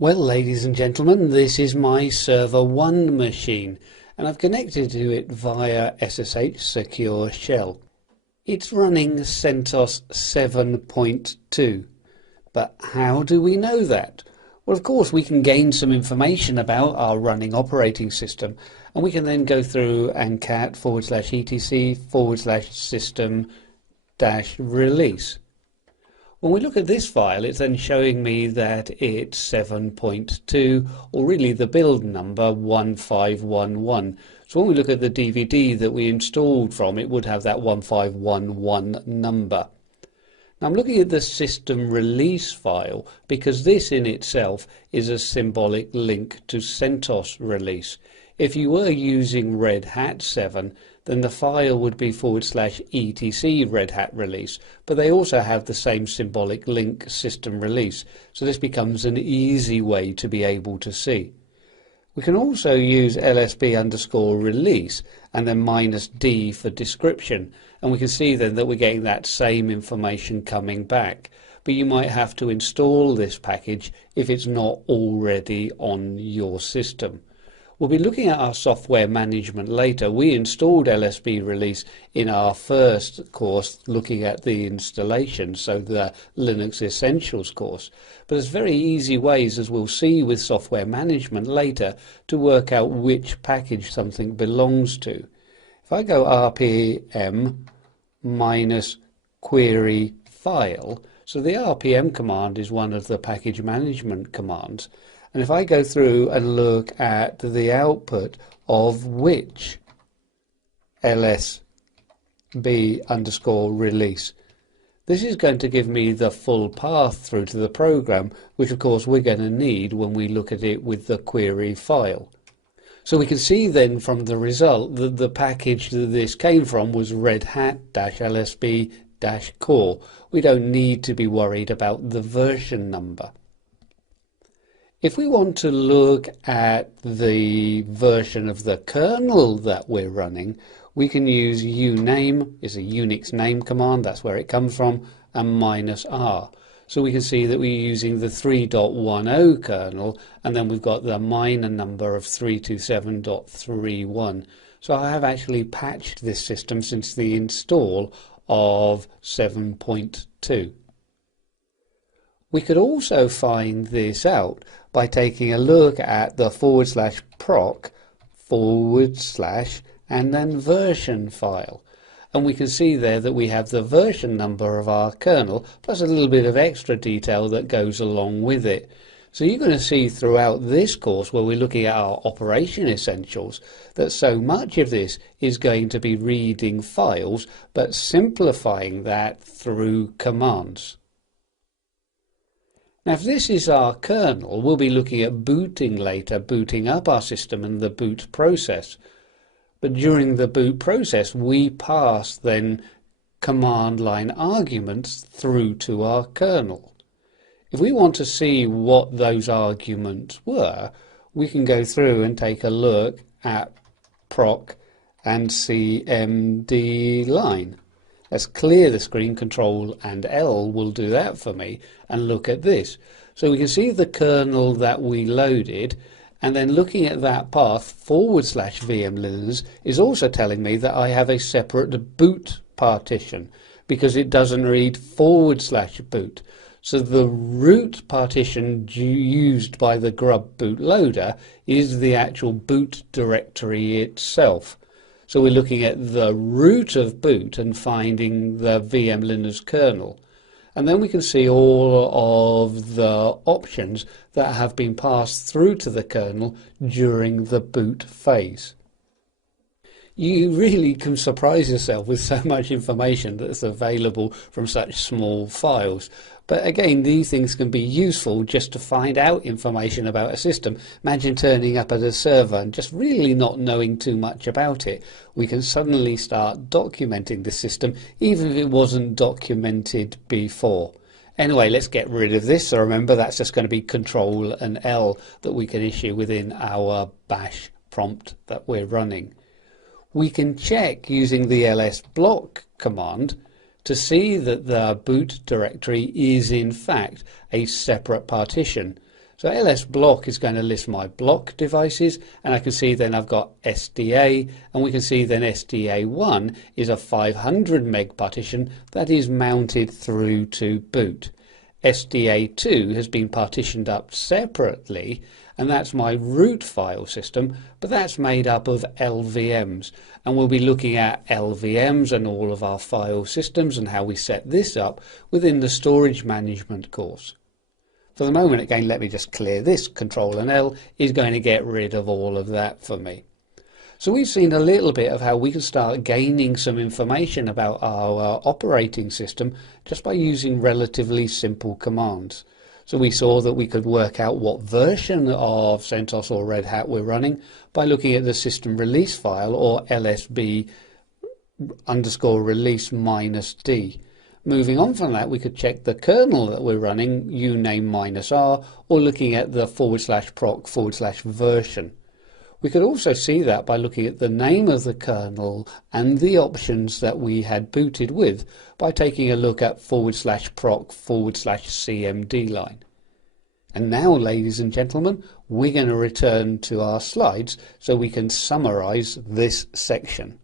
Well, ladies and gentlemen, this is my Server 1 machine, and I've connected to it via SSH Secure Shell. It's running CentOS 7.2, but how do we know that? Well, of course, we can gain some information about our running operating system, and we can then go through and cat /etc/system-release. When we look at this file, it's then showing me that it's 7.2, or really the build number 1511. So when we look at the DVD that we installed from, it would have that 1511 number. Now I'm looking at the system release file because this in itself is a symbolic link to CentOS release. If you were using Red Hat 7, then the file would be /etc Red Hat release, but they also have the same symbolic link system release, so this becomes an easy way to be able to see. We can also use lsb_release and then -d for description, and we can see then that we're getting that same information coming back, but you might have to install this package if it's not already on your system. We'll be looking at our software management later. We installed LSB release in our first course looking at the installation, so the Linux Essentials course. But there's very easy ways, as we'll see with software management later, to work out which package something belongs to. If I go rpm -query file, so the rpm command is one of the package management commands. And if I go through and look at the output of which lsb_release, this is going to give me the full path through to the program, which of course we're going to need when we look at it with the query file. So we can see then from the result that the package that this came from was Red Hat-lsb-core. We don't need to be worried about the version number. If we want to look at the version of the kernel that we're running, we can use uname, is a Unix name command, that's where it comes from, and -r. So we can see that we're using the 3.10 kernel, and then we've got the minor number of 327.31. So I have actually patched this system since the install of 7.2. We could also find this out by taking a look at the /proc/ and then version file. And we can see there that we have the version number of our kernel, plus a little bit of extra detail that goes along with it. So you're going to see throughout this course, where we're looking at our operation essentials, that so much of this is going to be reading files, but simplifying that through commands. Now, if this is our kernel, we'll be looking at booting later, booting up our system and the boot process. But during the boot process, we pass then command line arguments through to our kernel. If we want to see what those arguments were, we can go through and take a look at proc and cmd line. Let's clear the screen, Control and L will do that for me, and look at this. So we can see the kernel that we loaded, and then looking at that path, /vmlinux is also telling me that I have a separate boot partition, because it doesn't read /boot. So the root partition used by the grub bootloader is the actual boot directory itself. So we're looking at the root of boot and finding the vmlinux kernel. And then we can see all of the options that have been passed through to the kernel during the boot phase. You really can surprise yourself with so much information that's available from such small files. But again, these things can be useful just to find out information about a system. Imagine turning up at a server and just really not knowing too much about it. We can suddenly start documenting the system, even if it wasn't documented before. Anyway, let's get rid of this. So remember, that's just going to be Control and L that we can issue within our bash prompt that we're running. We can check using the lsblock command to see that the boot directory is in fact a separate partition. So ls block is going to list my block devices, and I can see then I've got SDA, and we can see then SDA1 is a 500 meg partition that is mounted through to boot. SDA2 has been partitioned up separately, and that's my root file system, but that's made up of LVMs, and we'll be looking at LVMs and all of our file systems and how we set this up within the storage management course. For the moment, again, let me just clear this. Control and L is going to get rid of all of that for me. So we've seen a little bit of how we can start gaining some information about our operating system just by using relatively simple commands. So we saw that we could work out what version of CentOS or Red Hat we're running by looking at the system release file, or LSB _release -d. Moving on from that, we could check the kernel that we're running, uname -r, or looking at the /proc/version. We could also see that by looking at the name of the kernel and the options that we had booted with by taking a look at /proc/cmd line. And now, ladies and gentlemen, we're going to return to our slides so we can summarize this section.